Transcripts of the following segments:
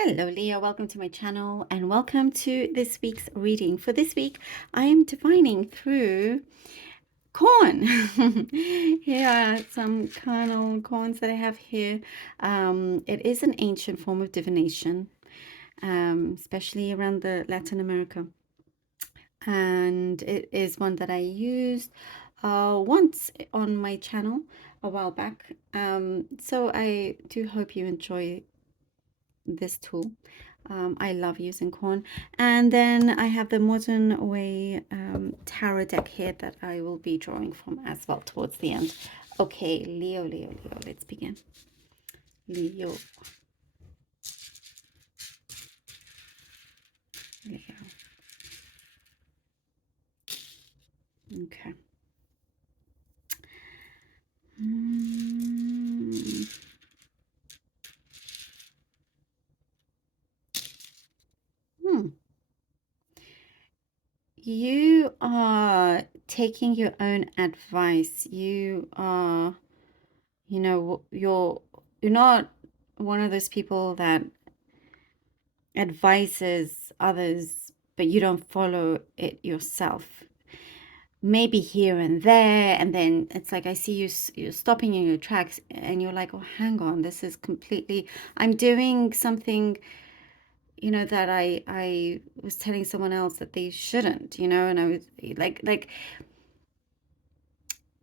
Hello, Leo. Welcome to my channel and welcome to this week's reading. For this week, I am divining through corn. Here are some kernel corns that I have here. It is an ancient form of divination, especially around the Latin America. And it is one that I used once on my channel a while back. So I do hope you enjoy this tool. I love using corn. And then I have the Modern Way tarot deck here that I will be drawing from as well towards the end. Okay, Leo, let's begin. Leo. Okay. You are taking your own advice. You are, you're not one of those people that advises others, but you don't follow it yourself. Maybe here and there, and then it's like I see you're stopping in your tracks, and you're like, "Oh, hang on, this is completely. I'm doing something, that I was telling someone else that they shouldn't, and I was like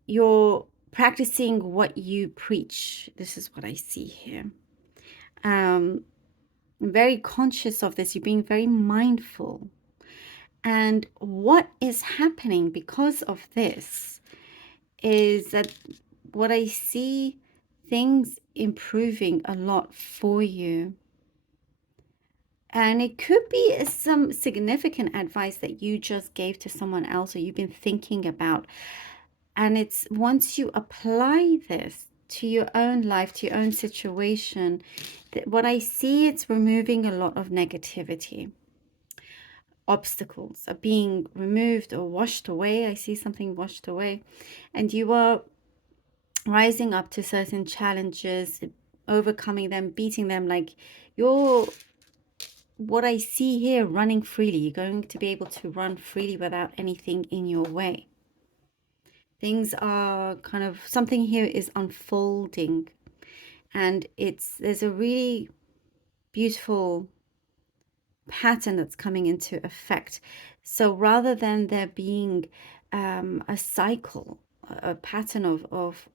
you're practicing what you preach. This is what I see here. I'm very conscious of this. You're being very mindful. And what is happening because of this is that what I see things improving a lot for you. And it could be some significant advice that you just gave to someone else or you've been thinking about. And it's once you apply this to your own life, to your own situation, that what I see, it's removing a lot of negativity. Obstacles are being removed or washed away. I see something washed away, and you are rising up to certain challenges, overcoming them, beating them. Like you're, what I see here, running freely. You're going to be able to run freely without anything in your way. Things are kind of, something here is unfolding, and there's a really beautiful pattern that's coming into effect. So rather than there being a cycle, a pattern of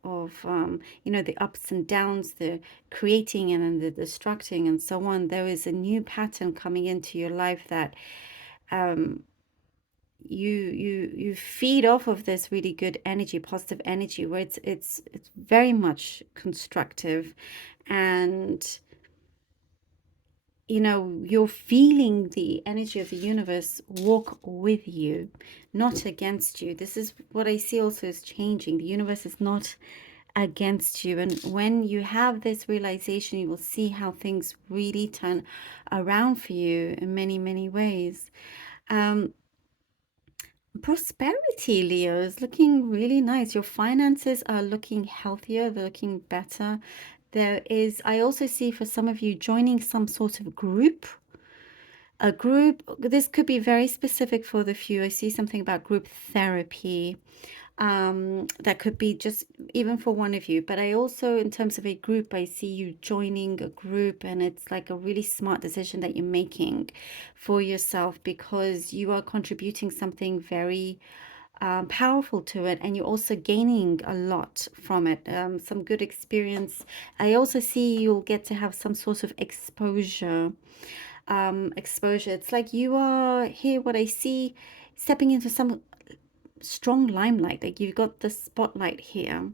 the ups and downs, the creating and then the destructing and so on, there is a new pattern coming into your life that you feed off of this really good energy, positive energy, where it's very much constructive, and you're feeling the energy of the universe walk with you, not against you. This is what I see also is changing. The universe is not against you. And when you have this realization, you will see how things really turn around for you in many, many ways. Prosperity, Leo, is looking really nice. Your finances are looking healthier. They're looking better. I also see for some of you joining some sort of group. A group, this could be very specific for the few. I see something about group therapy. That could be just even for one of you. But I also, in terms of a group, I see you joining a group, and it's like a really smart decision that you're making for yourself, because you are contributing something very powerful to it, and you're also gaining a lot from it, some good experience. I also see you'll get to have some sort of exposure. It's like you are here, what I see, stepping into some strong limelight. Like you've got the spotlight here.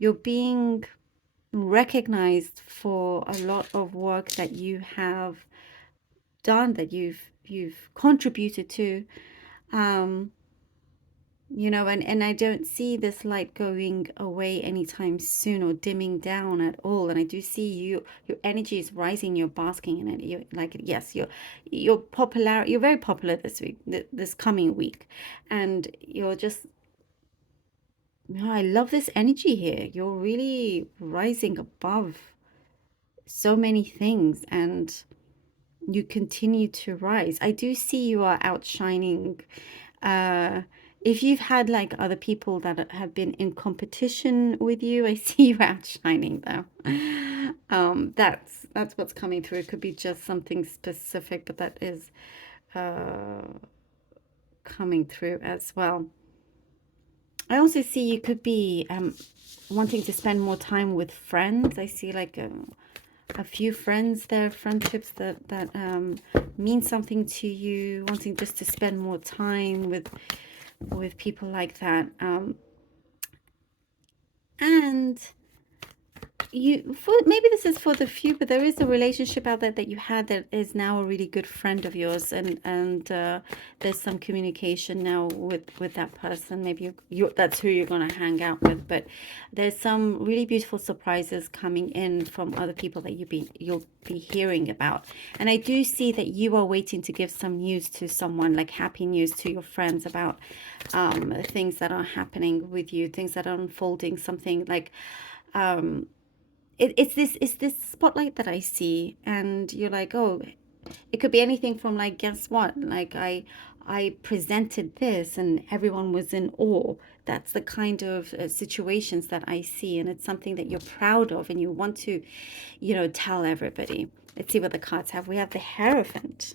You're being recognized for a lot of work that you have done, that you've contributed to. And I don't see this light going away anytime soon or dimming down at all. And I do see your energy is rising, you're basking in it. You're like, yes, you're popular, you're very popular this week, this coming week. And you're just, I love this energy here. You're really rising above so many things. And you continue to rise. I do see you are outshining. Uh, if you've had like other people that have been in competition with you, I see you outshining them. That's what's coming through. It could be just something specific, but that is uh, coming through as well. I also see you could be wanting to spend more time with friends. I see like a few friends there, friendships that mean something to you, wanting just to spend more time with people like that. And you for maybe this is for the few, but there is a relationship out there that you had that is now a really good friend of yours, and there's some communication now with that person. Maybe you that's who you're going to hang out with, but there's some really beautiful surprises coming in from other people that you'll be hearing about. And I do see that you are waiting to give some news to someone, like happy news to your friends about things that are happening with you, things that are unfolding, something like um it's this spotlight that I see, and you're like, oh, it could be anything from like, guess what? Like I presented this and everyone was in awe. That's the kind of situations that I see, and it's something that you're proud of and you want to, tell everybody. Let's see what the cards have. We have the Hierophant.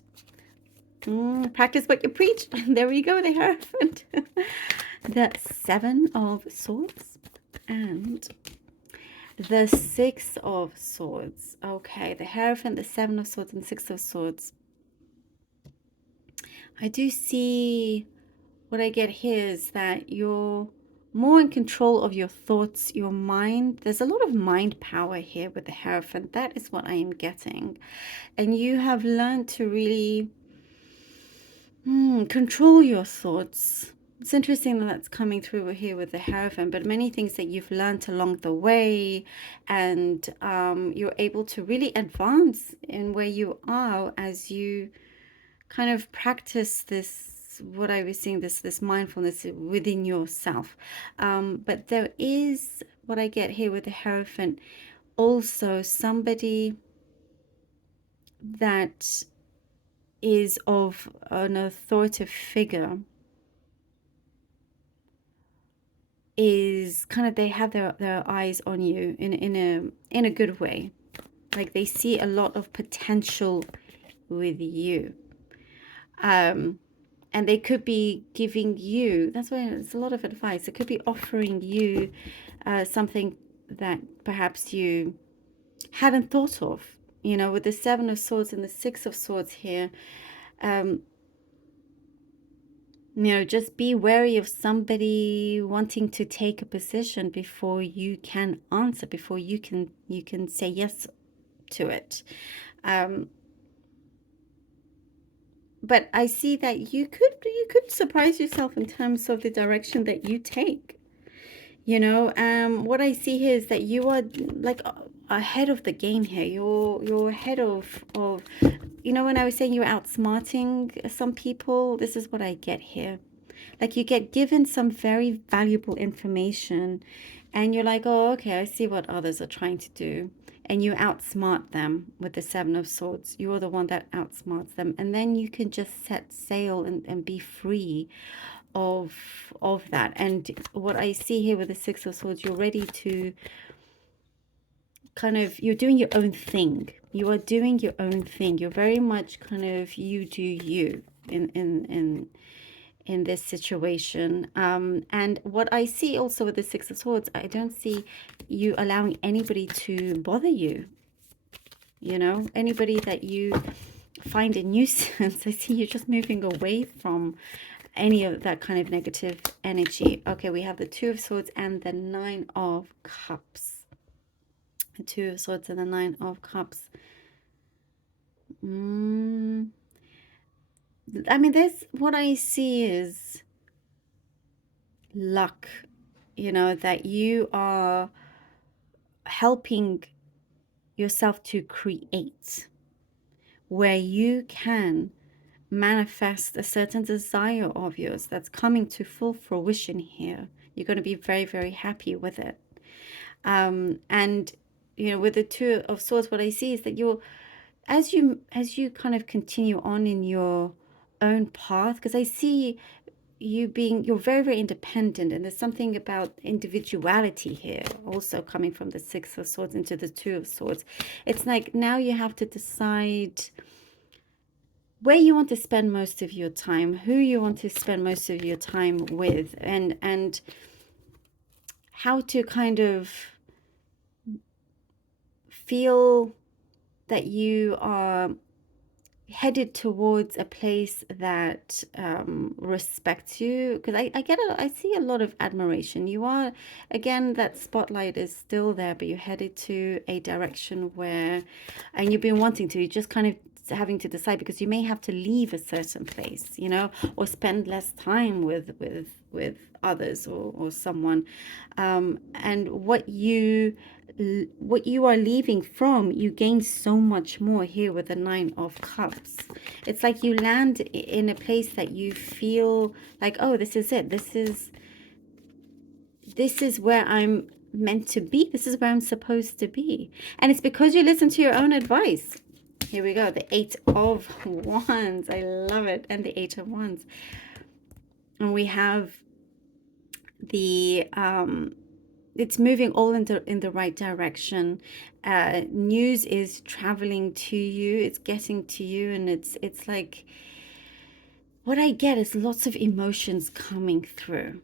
Practice what you preach. There we go, the Hierophant. The Seven of Swords and the Six of Swords. Okay, the Hierophant, the Seven of Swords, and Six of Swords. I do see what I get here is that you're more in control of your thoughts, your mind. There's a lot of mind power here with the Hierophant. That is what I am getting. And you have learned to really control your thoughts. It's interesting that that's coming through here with the Hierophant, but many things that you've learned along the way, and you're able to really advance in where you are as you kind of practice this, what I was saying, this mindfulness within yourself. But there is, what I get here with the Hierophant, also somebody that is of an authoritative figure, is kind of, they have their eyes on you in a good way. Like they see a lot of potential with you. And they could be giving you, that's why it's a lot of advice. It could be offering you something that perhaps you hadn't thought of. With the Seven of Swords and the Six of Swords here, just be wary of somebody wanting to take a position before you can answer, before you can say yes to it. But I see that you could surprise yourself in terms of the direction that you take. What I see here is that you are like ahead of the game here. You're ahead of when I was saying you're outsmarting some people, this is what I get here. Like you get given some very valuable information and you're like, oh, okay, I see what others are trying to do. And you outsmart them with the Seven of Swords. You're the one that outsmarts them. And then you can just set sail and be free of that. And what I see here with the Six of Swords, you're ready to kind of, you're doing your own thing. You are doing your own thing. You're very much kind of, you do you in this situation. And what I see also with the Six of Swords, I don't see you allowing anybody to bother you. Anybody that you find a nuisance, I see you just moving away from any of that kind of negative energy. Okay, we have the Two of Swords and the Nine of Cups. The Two of Swords and the Nine of Cups. I mean, what I see is luck, that you are helping yourself to create where you can manifest a certain desire of yours that's coming to full fruition here. You're going to be very, very happy with it. And with the Two of Swords, what I see is that as you kind of continue on in your own path, because I see you're very, very independent, and there's something about individuality here also coming from the Six of Swords into the Two of Swords. It's like now you have to decide where you want to spend most of your time, who you want to spend most of your time with, and how to kind of feel that you are headed towards a place that respects you, because I see a lot of admiration. You are, again, that spotlight is still there, but you're headed to a direction where, and you've been wanting to, you're just kind of having to decide, because you may have to leave a certain place, or spend less time with others, or someone, and what you are leaving from, you gain so much more here with the Nine of Cups. It's like you land in a place that you feel like, oh, this is it. This is where I'm meant to be. This is where I'm supposed to be. And it's because you listen to your own advice. Here we go. The Eight of Wands. I love it. And the Eight of Wands. And we have the it's moving all in the right direction. News is traveling to you, it's getting to you, and it's like, what I get is lots of emotions coming through.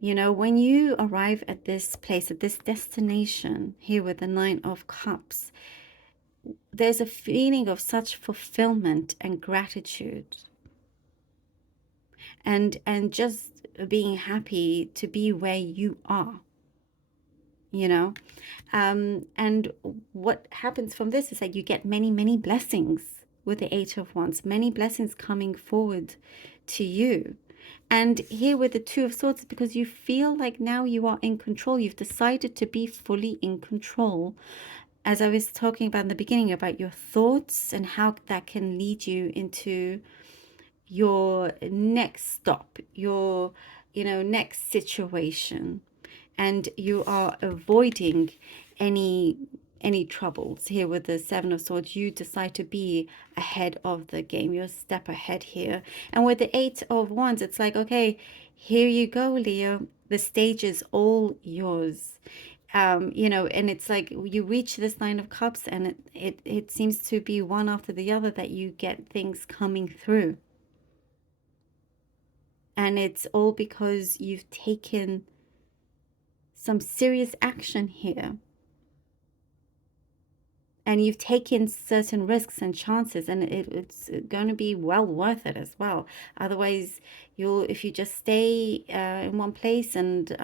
When you arrive at this place, at this destination here with the Nine of Cups, there's a feeling of such fulfillment and gratitude, and just being happy to be where you are. And what happens from this is that you get many, many blessings with the Eight of Wands, many blessings coming forward to you. And here with the Two of Swords, because you feel like now you are in control. You've decided to be fully in control. As I was talking about in the beginning, about your thoughts and how that can lead you into your next stop, your next situation, and you are avoiding any troubles. Here with the Seven of Swords, you decide to be ahead of the game. You're a step ahead here. And with the Eight of Wands, it's like, okay, here you go, Leo. The stage is all yours. And it's like you reach this Nine of Cups, and it seems to be one after the other that you get things coming through. And it's all because you've taken some serious action here. And you've taken certain risks and chances, and it's going to be well worth it as well. Otherwise, if you just stay in one place and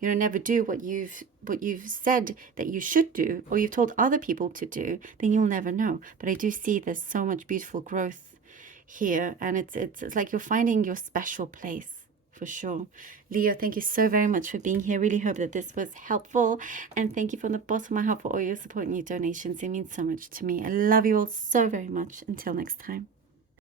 never do what you've said that you should do, or you've told other people to do, then you'll never know. But I do see there's so much beautiful growth here, and it's like you're finding your special place. For sure. Leo, thank you so very much for being here. Really hope that this was helpful. And thank you from the bottom of my heart for all your support and your donations. It means so much to me. I love you all so very much. Until next time.